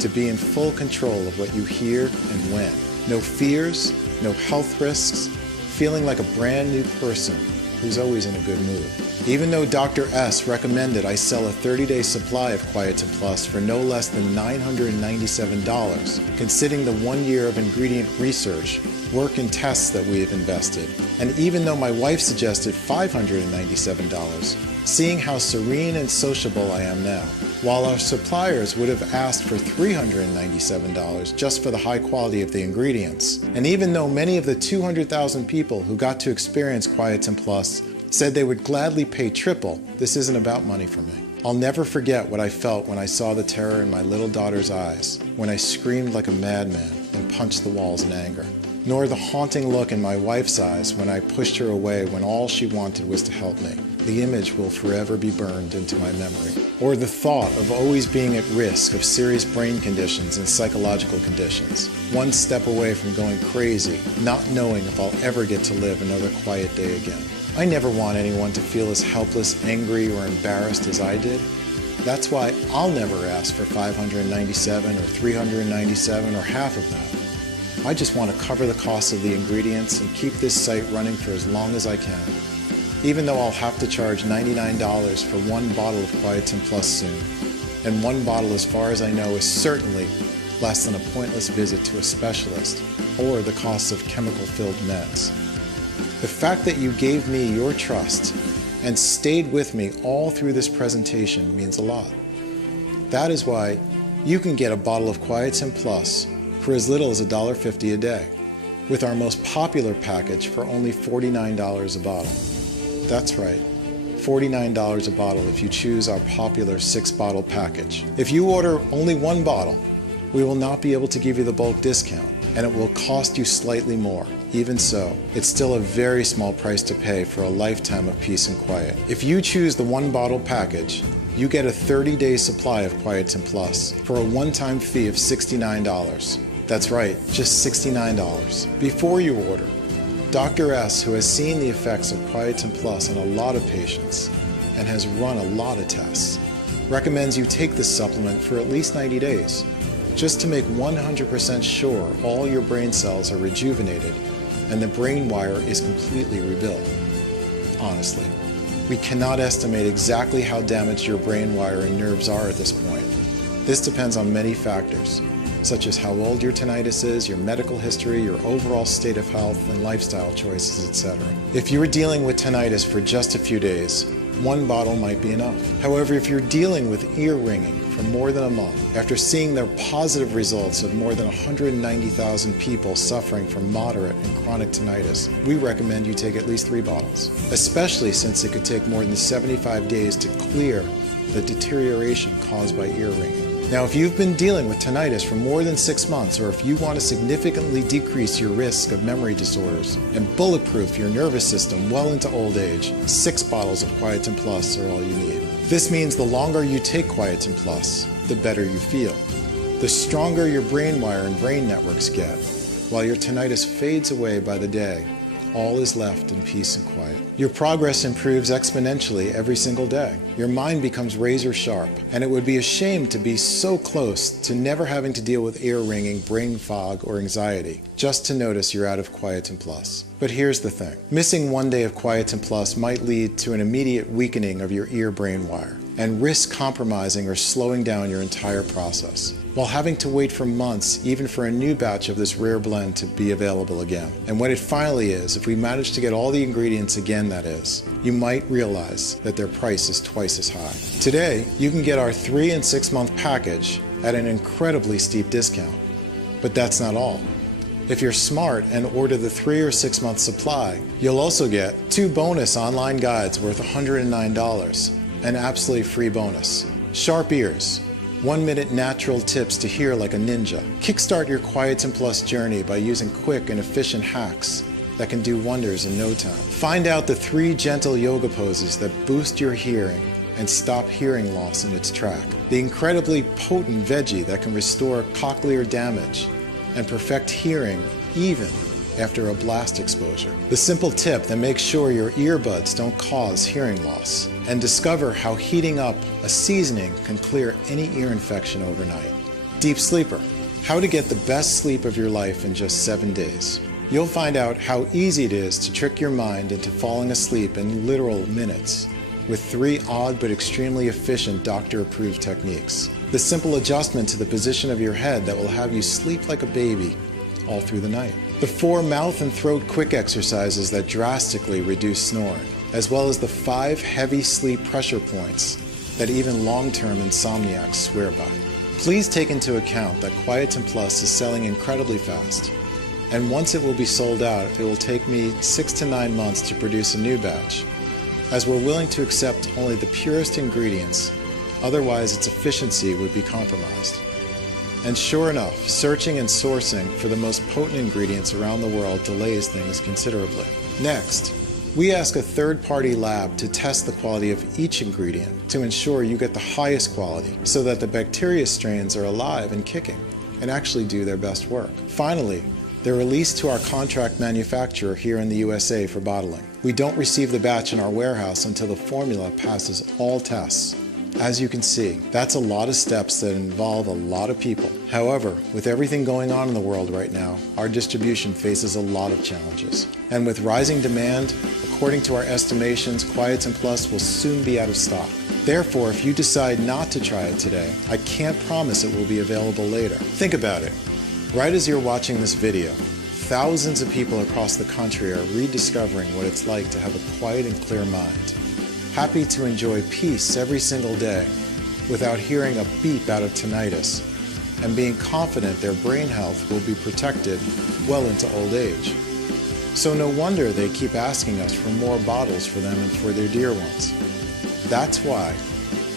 to be in full control of what you hear and when? No fears, no health risks, feeling like a brand new person who's always in a good mood. Even though Dr. S recommended I sell a 30-day supply of Quietin Plus for no less than $997, considering the 1 year of ingredient research, work and tests that we have invested, and even though my wife suggested $597, seeing how serene and sociable I am now, while our suppliers would have asked for $397 just for the high quality of the ingredients. And even though many of the 200,000 people who got to experience Quietin Plus said they would gladly pay triple, this isn't about money for me. I'll never forget what I felt when I saw the terror in my little daughter's eyes, when I screamed like a madman and punched the walls in anger, nor the haunting look in my wife's eyes when I pushed her away when all she wanted was to help me. The image will forever be burned into my memory. Or the thought of always being at risk of serious brain conditions and psychological conditions, one step away from going crazy, not knowing if I'll ever get to live another quiet day again. I never want anyone to feel as helpless, angry, or embarrassed as I did. That's why I'll never ask for $597 or $397 or half of that. I just want to cover the cost of the ingredients and keep this site running for as long as I can. Even though I'll have to charge $99 for one bottle of Quietin Plus soon. And one bottle, as far as I know, is certainly less than a pointless visit to a specialist. or the costs of chemical-filled meds. The fact that you gave me your trust and stayed with me all through this presentation means a lot. That is why you can get a bottle of Quieten Plus for as little as $1.50 a day, with our most popular package for only $49 a bottle. That's right, $49 a bottle if you choose our popular 6-bottle package. If you order only 1 bottle, we will not be able to give you the bulk discount, and it will cost you slightly more. Even so, it's still a very small price to pay for a lifetime of peace and quiet. If you choose the 1-bottle package, you get a 30-day supply of Quieten Plus for a one-time fee of $69. That's right, just $69. Before you order, Dr. S, who has seen the effects of Quieten Plus on a lot of patients and has run a lot of tests, recommends you take this supplement for at least 90 days, just to make 100% sure all your brain cells are rejuvenated and the brain wire is completely rebuilt. Honestly, we cannot estimate exactly how damaged your brain wire and nerves are at this point. This depends on many factors, such as how old your tinnitus is, your medical history, your overall state of health, and lifestyle choices, etc. If you are dealing with tinnitus for just a few days, 1 bottle might be enough. However, if you're dealing with ear ringing for more than a month, after seeing the positive results of more than 190,000 people suffering from moderate and chronic tinnitus, we recommend you take at least 3 bottles, especially since it could take more than 75 days to clear the deterioration caused by ear ringing. Now, if you've been dealing with tinnitus for more than 6 months, or if you want to significantly decrease your risk of memory disorders and bulletproof your nervous system well into old age, 6 bottles of Quieten Plus are all you need. This means the longer you take Quieten Plus, the better you feel. The stronger your brain wire and brain networks get, while your tinnitus fades away by the day. All is left in peace and quiet. Your progress improves exponentially every single day. Your mind becomes razor sharp, and it would be a shame to be so close to never having to deal with ear ringing, brain fog, or anxiety, just to notice you're out of Quieten Plus. But here's the thing. Missing 1 day of Quieten Plus might lead to an immediate weakening of your ear-brain wire and risk compromising or slowing down your entire process, while having to wait for months even for a new batch of this rare blend to be available again. And when it finally is, if we manage to get all the ingredients again, that is, you might realize that their price is twice as high. Today, you can get our 3 and 6 month package at an incredibly steep discount. But that's not all. If you're smart and order the 3 or 6 month supply, you'll also get 2 bonus online guides worth $109, an absolutely free bonus. Sharp ears, 1-minute natural tips to hear like a ninja. Kickstart your Quieten Plus journey by using quick and efficient hacks that can do wonders in no time. Find out the 3 gentle yoga poses that boost your hearing and stop hearing loss in its track. The incredibly potent veggie that can restore cochlear damage and perfect hearing even after a blast exposure. The simple tip that makes sure your earbuds don't cause hearing loss. And discover how heating up a seasoning can clear any ear infection overnight. Deep Sleeper, how to get the best sleep of your life in just 7 days. You'll find out how easy it is to trick your mind into falling asleep in literal minutes with 3 odd but extremely efficient doctor-approved techniques. The simple adjustment to the position of your head that will have you sleep like a baby all through the night. The 4 mouth and throat quick exercises that drastically reduce snoring, as well as the 5 heavy sleep pressure points that even long-term insomniacs swear by. Please take into account that Quieten Plus is selling incredibly fast, and once it will be sold out, it will take me 6 to 9 months to produce a new batch, as we're willing to accept only the purest ingredients, otherwise its efficiency would be compromised. And sure enough, searching and sourcing for the most potent ingredients around the world delays things considerably. Next, we ask a third-party lab to test the quality of each ingredient to ensure you get the highest quality so that the bacteria strains are alive and kicking and actually do their best work. Finally, they're released to our contract manufacturer here in the USA for bottling. We don't receive the batch in our warehouse until the formula passes all tests. As you can see, that's a lot of steps that involve a lot of people. However, with everything going on in the world right now, our distribution faces a lot of challenges. And with rising demand, according to our estimations, Quieten Plus will soon be out of stock. Therefore, if you decide not to try it today, I can't promise it will be available later. Think about it. Right as you're watching this video, Thousands of people across the country are rediscovering what it's like to have a quiet and clear mind, happy to enjoy peace every single day without hearing a beep out of tinnitus, and being confident their brain health will be protected well into old age. So no wonder they keep asking us for more bottles for them and for their dear ones. That's why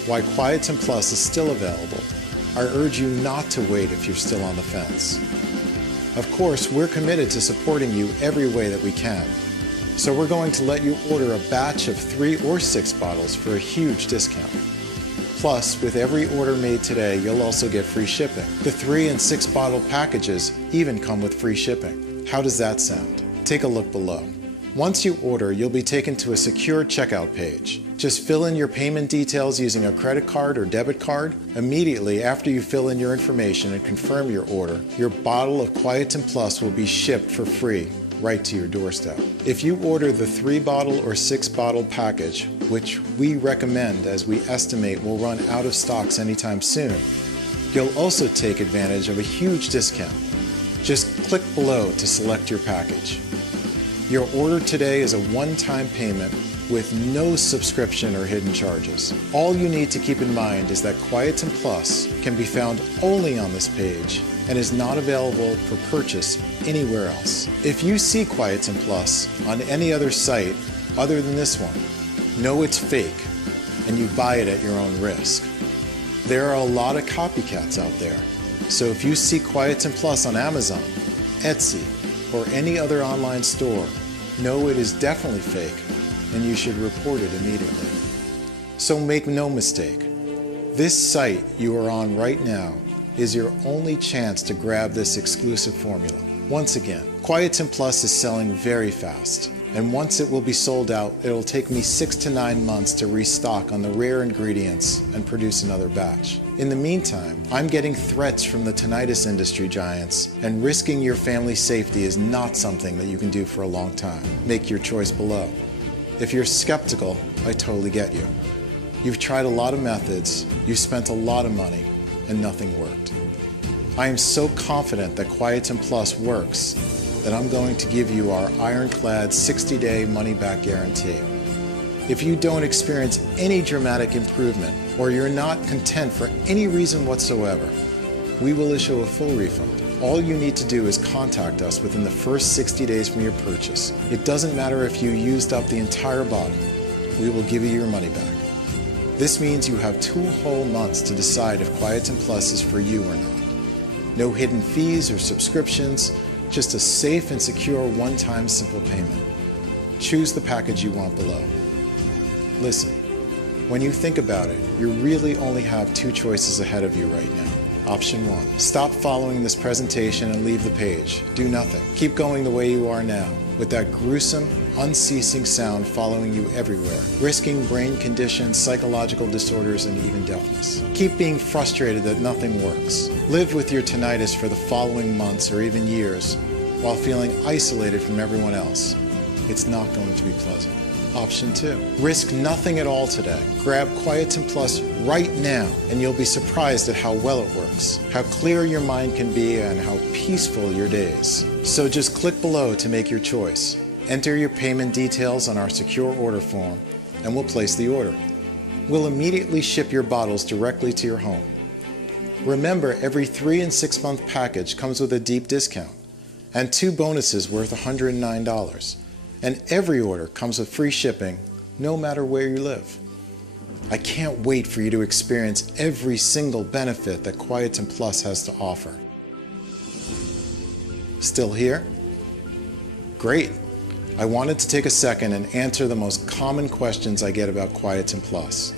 Quietin Plus is still available. I urge you not to wait if you're still on the fence. Of course, we're committed to supporting you every way that we can. So we're going to let you order a batch of 3 or 6 bottles for a huge discount. Plus, with every order made today, you'll also get free shipping. The 3 and 6 bottle packages even come with free shipping. How does that sound? Take a look below. Once you order, you'll be taken to a secure checkout page. Just fill in your payment details using a credit card or debit card. Immediately after you fill in your information and confirm your order, your bottle of Quietin Plus will be shipped for free right to your doorstep. If you order the 3 bottle or 6 bottle package, which we recommend as we estimate will run out of stocks anytime soon, you'll also take advantage of a huge discount. Just click below to select your package. Your order today is a one-time payment with no subscription or hidden charges. All you need to keep in mind is that Quietin Plus can be found only on this page and is not available for purchase anywhere else. If you see Quietin Plus on any other site other than this one, know it's fake and you buy it at your own risk. There are a lot of copycats out there, so if you see Quietin Plus on Amazon, Etsy, or any other online store, know it is definitely fake and you should report it immediately. So make no mistake, this site you are on right now is your only chance to grab this exclusive formula. Once again, Quietin Plus is selling very fast, and once it will be sold out, it'll take me 6 to 9 months to restock on the rare ingredients and produce another batch. In the meantime, I'm getting threats from the tinnitus industry giants, and risking your family's safety is not something that you can do for a long time. Make your choice below. If you're skeptical, I totally get you. You've tried a lot of methods, you've spent a lot of money, and nothing worked. I am so confident that Quietin Plus works that I'm going to give you our ironclad 60-day money-back guarantee. If you don't experience any dramatic improvement or you're not content for any reason whatsoever, we will issue a full refund. All you need to do is contact us within the first 60 days from your purchase. It doesn't matter if you used up the entire bottle. We will give you your money back. This means you have 2 whole months to decide if Quietin Plus is for you or not. No hidden fees or subscriptions, just a safe and secure one-time simple payment. Choose the package you want below. Listen, when you think about it, you really only have 2 choices ahead of you right now. Option 1, stop following this presentation and leave the page. Do nothing. Keep going the way you are now, with that gruesome, unceasing sound following you everywhere, risking brain conditions, psychological disorders, and even deafness. Keep being frustrated that nothing works. Live with your tinnitus for the following months or even years while feeling isolated from everyone else. It's not going to be pleasant. Option 2, risk nothing at all today. Grab Quietin Plus right now and you'll be surprised at how well it works, how clear your mind can be, and how peaceful your days. So just click below to make your choice. Enter your payment details on our secure order form and we'll place the order. We'll immediately ship your bottles directly to your home. Remember, every 3 and 6 month package comes with a deep discount and 2 bonuses worth $109. And every order comes with free shipping, no matter where you live. I can't wait for you to experience every single benefit that Quietin Plus has to offer. Still here? Great. I wanted to take a second and answer the most common questions I get about Quietin Plus.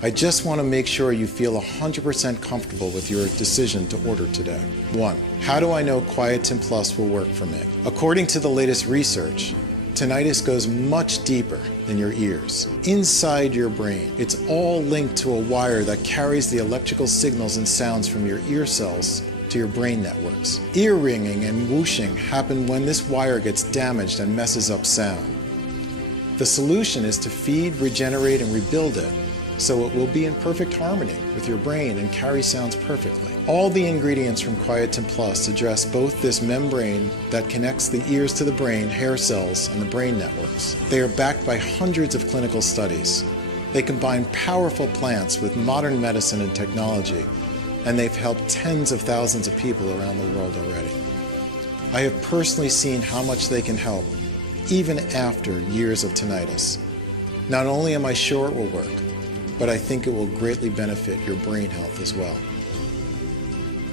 I just want to make sure you feel 100% comfortable with your decision to order today. 1. How do I know Quietin Plus will work for me? According to the latest research, tinnitus goes much deeper than your ears. Inside your brain, it's all linked to a wire that carries the electrical signals and sounds from your ear cells to your brain networks. Ear ringing and whooshing happen when this wire gets damaged and messes up sound. The solution is to feed, regenerate, and rebuild it so it will be in perfect harmony with your brain and carry sounds perfectly. All the ingredients from Quietin Plus address both this membrane that connects the ears to the brain, hair cells, and the brain networks. They are backed by hundreds of clinical studies. They combine powerful plants with modern medicine and technology, and they've helped tens of thousands of people around the world already. I have personally seen how much they can help, even after years of tinnitus. Not only am I sure it will work, but I think it will greatly benefit your brain health as well.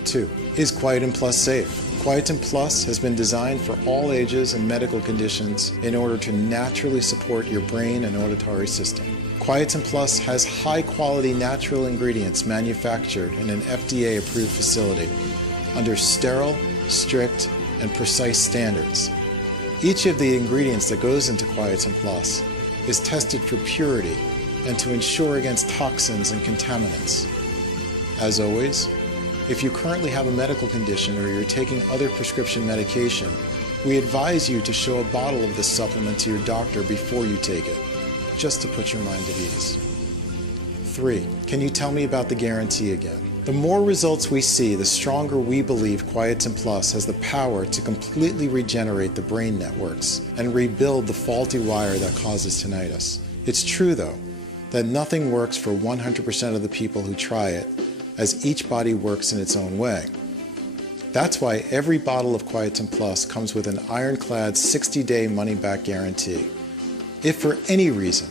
2. Is Quietin Plus safe? Quietin Plus has been designed for all ages and medical conditions in order to naturally support your brain and auditory system. Quietin Plus has high-quality natural ingredients manufactured in an FDA-approved facility under sterile, strict, and precise standards. Each of the ingredients that goes into Quietin Plus is tested for purity and to ensure against toxins and contaminants. As always, if you currently have a medical condition or you're taking other prescription medication, we advise you to show a bottle of this supplement to your doctor before you take it, just to put your mind at ease. 3. Can you tell me about the guarantee again? The more results we see, the stronger we believe Quietin Plus has the power to completely regenerate the brain networks and rebuild the faulty wire that causes tinnitus. It's true, though, that nothing works for 100% of the people who try it, as each body works in its own way. That's why every bottle of Quietin Plus comes with an ironclad 60-day money-back guarantee. If for any reason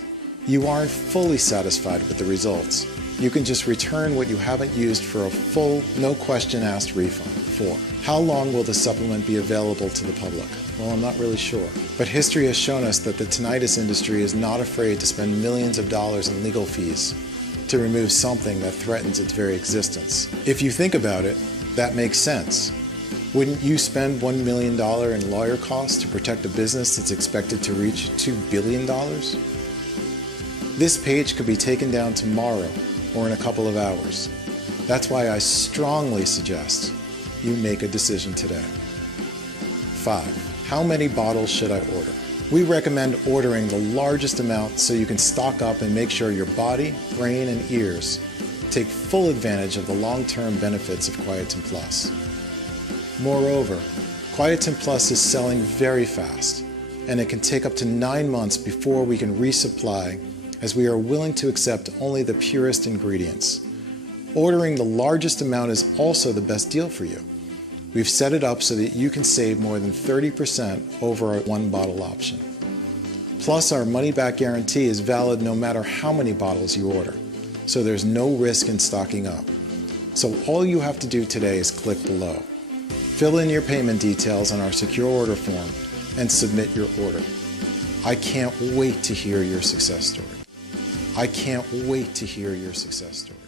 you aren't fully satisfied with the results, you can just return what you haven't used for a full, no-question-asked refund. 4. How long will the supplement be available to the public? Well, I'm not really sure. But history has shown us that the tinnitus industry is not afraid to spend millions of dollars in legal fees to remove something that threatens its very existence. If you think about it, that makes sense. Wouldn't you spend $1 million in lawyer costs to protect a business that's expected to reach $2 billion? This page could be taken down tomorrow or in a couple of hours. That's why I strongly suggest you make a decision today. 5. How many bottles should I order? We recommend ordering the largest amount so you can stock up and make sure your body, brain, and ears take full advantage of the long-term benefits of Quietin Plus. Moreover, Quietin Plus is selling very fast, and it can take up to 9 months before we can resupply, as we are willing to accept only the purest ingredients. Ordering the largest amount is also the best deal for you. We've set it up so that you can save more than 30% over our one-bottle option. Plus, our money-back guarantee is valid no matter how many bottles you order, so there's no risk in stocking up. So all you have to do today is click below. Fill in your payment details on our secure order form and submit your order. I can't wait to hear your success story. I can't wait to hear your success story.